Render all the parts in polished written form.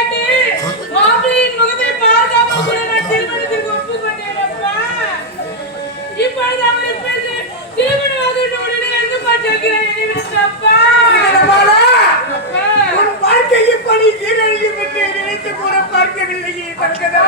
கேட்டு மாப்பிள்ளையின் முகத்தை பார்க்காம கூட நான் திருமணத்திற்கு ஒப்புக்கொண்டேனப்பா. இப்பொழுது அவரை பேசி திருமணமாக உடனே எங்க பார்த்திருக்கிறேன் உன் வாழ்க்கையை பணி சீரழியும் என்று நினைத்து கூட பார்க்கவில்லையே கற்கதா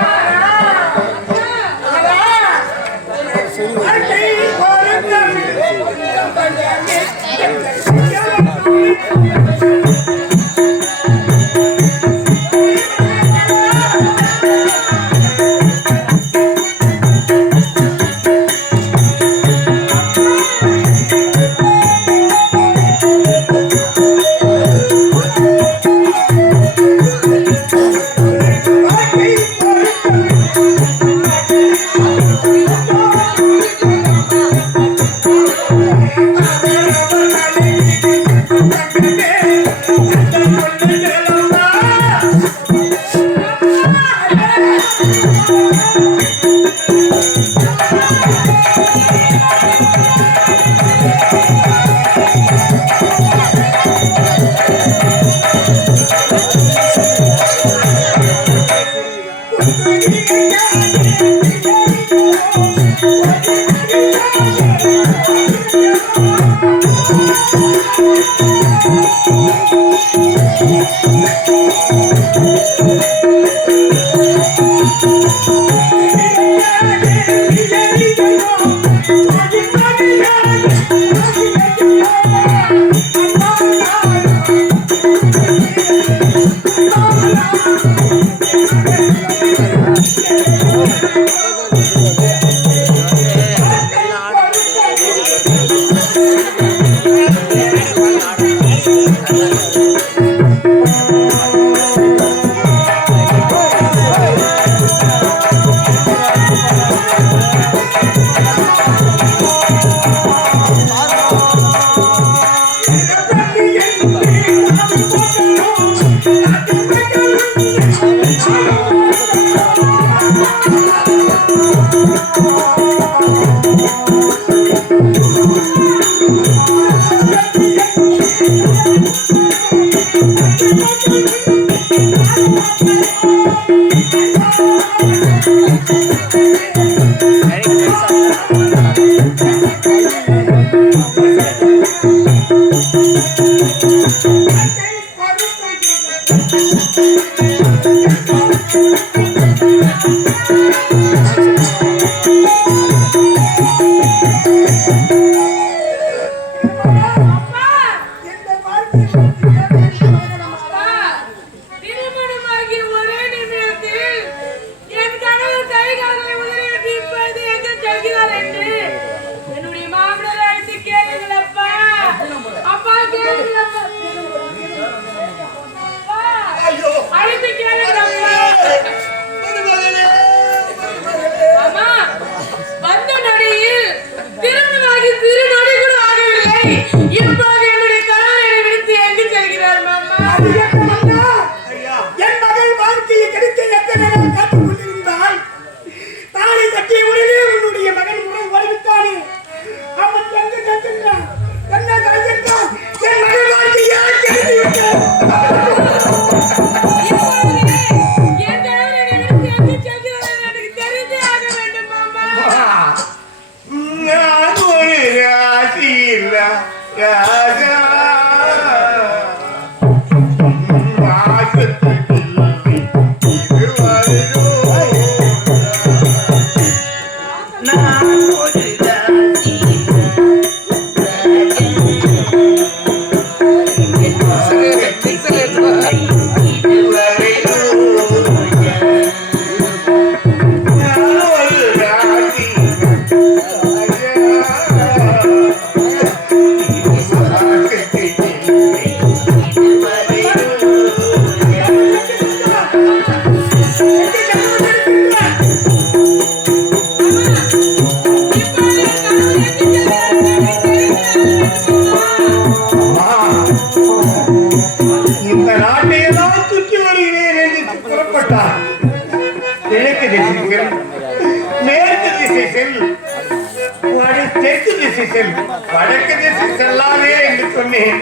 வடக்கு திசை செல்லாதே என்று சொன்னேன்.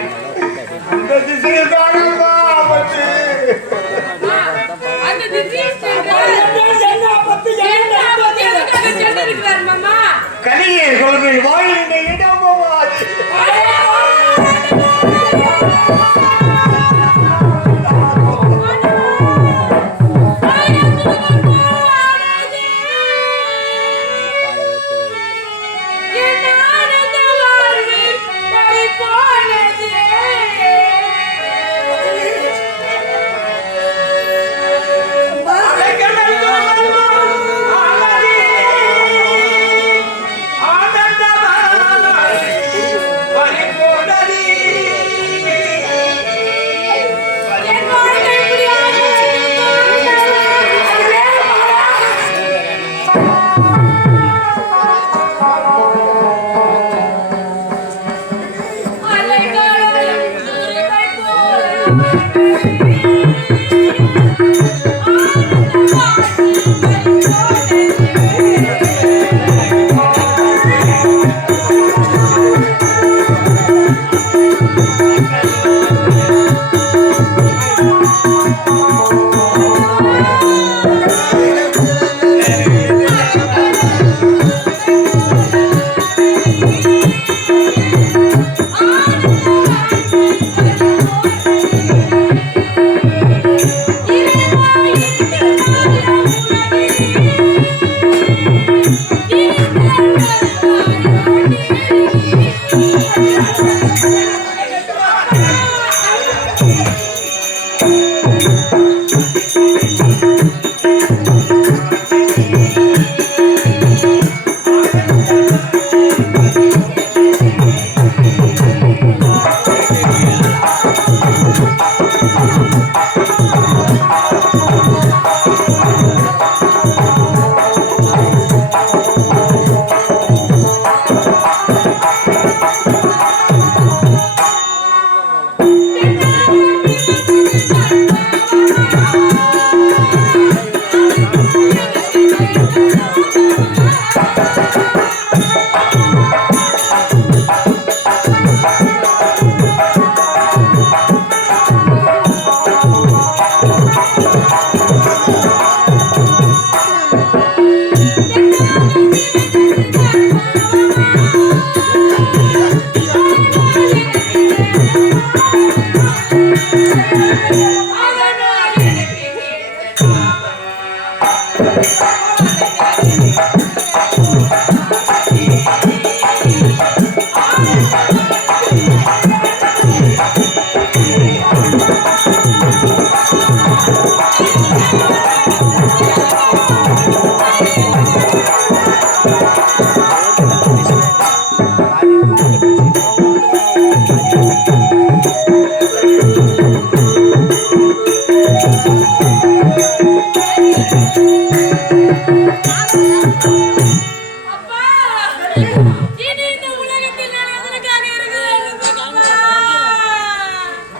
அந்த திசையில் தான்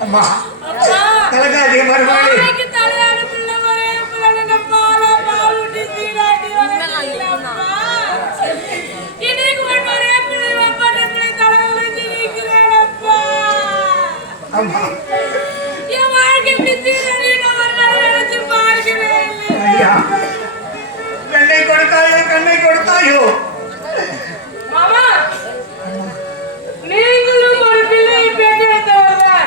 அம்மா கலக்காதே மறுபடி அம்மா என் வாழ்க்கை ஐயா கண்ணை கொடுத்தாயோ கண்ணை கொடுத்தாயோ மாமா நீங்களும் ஒரு பிள்ளையை பெற்றெடுத்தவர்கள்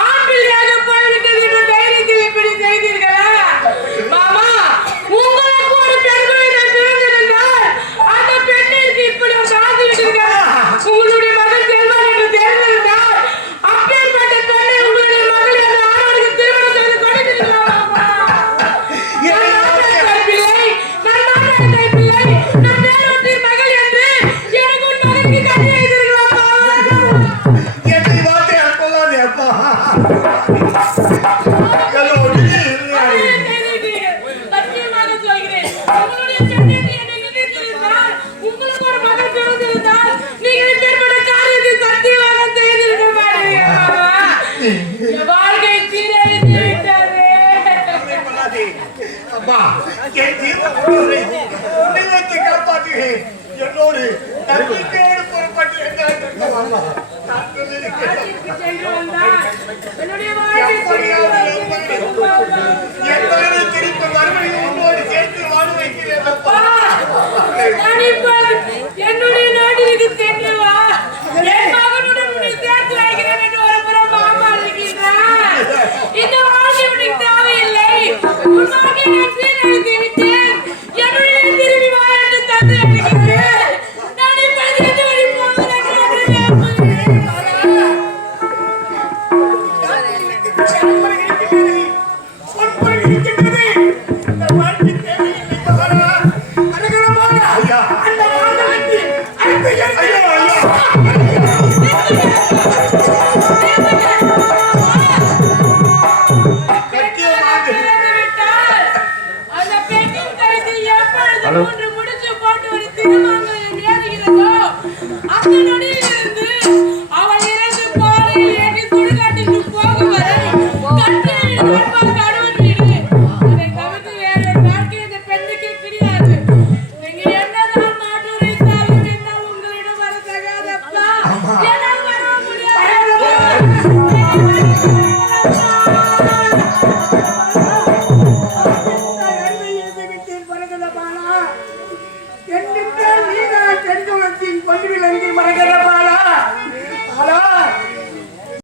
ஆண் பிள்ளையாக போய்விட்டது என்று தைரியத்தில் இப்படி செய்தீர்களா மாமா உங்களுக்கு ஒரு பெண் குழந்தை பிறந்திருந்தால் அந்த பெண்ணிற்கு இப்படி ஒரு சாதி விட்டீர்கள் உங்களுடைய மகன் செல்வார் என்று தெரிந்திருந்தால் அப்பேற்பட்ட பெண்ணை உங்களுடைய மகள் என்ற ஆணவனுக்கு திருமணம் செய்து கொடுத்தீர்களா மாமா வாழ்க்கை சீரழிந்து விட்டது. அம்மா என் ஜீவத்தை காப்பாற்றுகிறேன் என்னோடு நம்பிக்கையோடு புறப்பட்டு சென்று வந்தால் என்னுடைய வாழ்க்கை திருப்பி மறுபடியும் உன்னோடு சேர்த்து வாழ வைக்கிறேன் அப்பா நான் இப்போது என்னுடைய நாட்டிற்கு சென்று வா என் மகனுடன் உன்னை சேர்த்து வைக்கிறேன் என்று ஒரு புறம் மாமா இருக்கின்றார். இந்த வாழ்க்கை உனக்கு தேவையில்லை உன் வாழ்க்கை நான் சீரழித்து விட்டேன் என்னுடைய திரும்பி வா என்று தந்து அனுப்புகிறேன். நான் இப்போது எந்த வழி போகிறேன் வாழ்க்கை